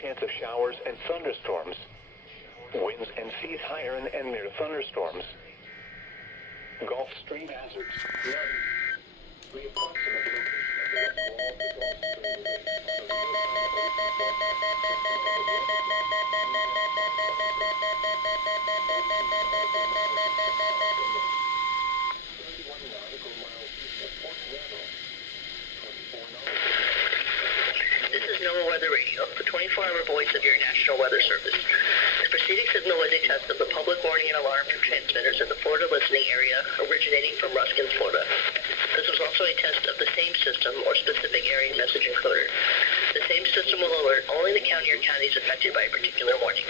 chance of showers and thunderstorms. Winds and seas higher and near thunderstorms. Gulf Stream hazards. The approximate location of the Gulf Stream This is NOAA Weather Radio, the 24-hour voice of your National Weather Service. The preceding signal was a test of the public warning and alarm from transmitters in the Florida listening area originating from Ruskin, Florida. This was also a test of the same system or specific area message encoder. The same system will alert only the county or counties affected by a particular warning.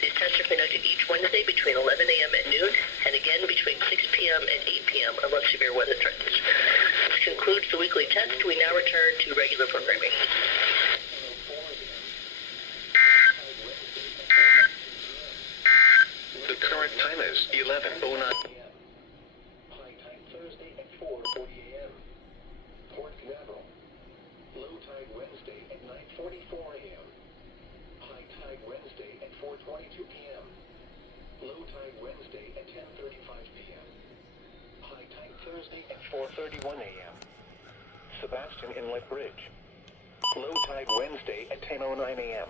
These tests are conducted each Wednesday between 11 a.m. and noon, and again between 6 p.m. and 8 p.m. unless severe weather threatens. This concludes the weekly test. We now return to regular programming. The current time is 11:09. High tide Thursday at 4:40 a.m. Port Canaveral. Low tide Wednesday at 9:44 a.m. High tide Wednesday at 4:22 p.m. Low tide Wednesday at 10:35 p.m. High tide Thursday at 4:31 a.m. Sebastian Inlet Bridge. Low tide Wednesday at 10:09 a.m.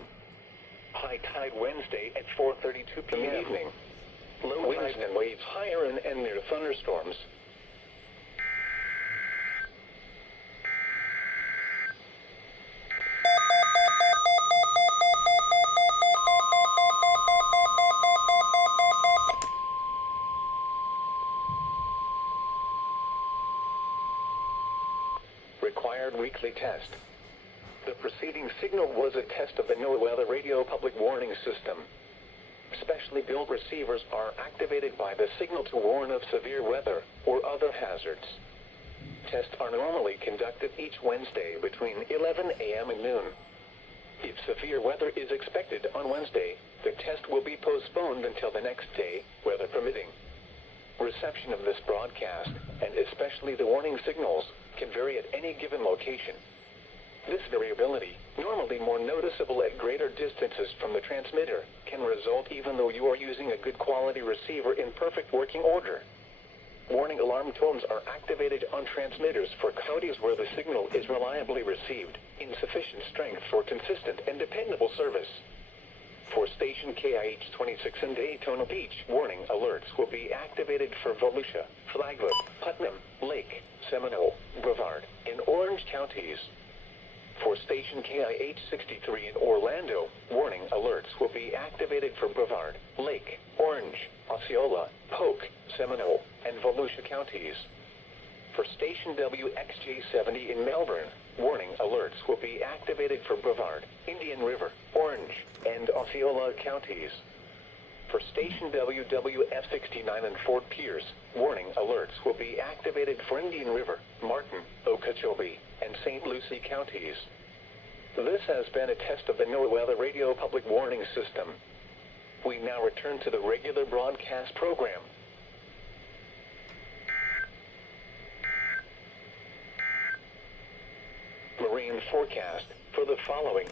High tide Wednesday at 4:32 p.m. Evening. Low winds and waves higher and near thunderstorms. Required weekly test. The preceding signal was a test of the NOAA Weather Radio Public Warning System. Specially built receivers are activated by the signal to warn of severe weather or other hazards. Tests are normally conducted each Wednesday between 11 a.m. and noon. If severe weather is expected on Wednesday, the test will be postponed until the next day, weather permitting. Reception of this broadcast, and especially the warning signals, can vary at any given location. This variability, normally more noticeable at greater distances from the transmitter, can result even though you are using a good quality receiver in perfect working order. Warning alarm tones are activated on transmitters for counties where the signal is reliably received, in sufficient strength for consistent and dependable service. For station KIH 26 in Daytona Beach, warning alerts will be activated for Volusia, Flagler, Putnam, Lake, Seminole, Brevard, and Orange counties. For station KIH 63 in Orlando, warning alerts will be activated for Brevard, Lake, Orange, Osceola, Polk, Seminole, and Volusia counties. For station WXJ70 in Melbourne, warning alerts will be activated for Brevard, Indian River, Orange, and Osceola counties. For station WWF69 in Fort Pierce, warning alerts will be activated for Indian River, Martin, Okeechobee, and St. Lucie counties. This has been a test of the NOAA Weather Radio Public Warning System. We now return to the regular broadcast program. Marine forecast for the following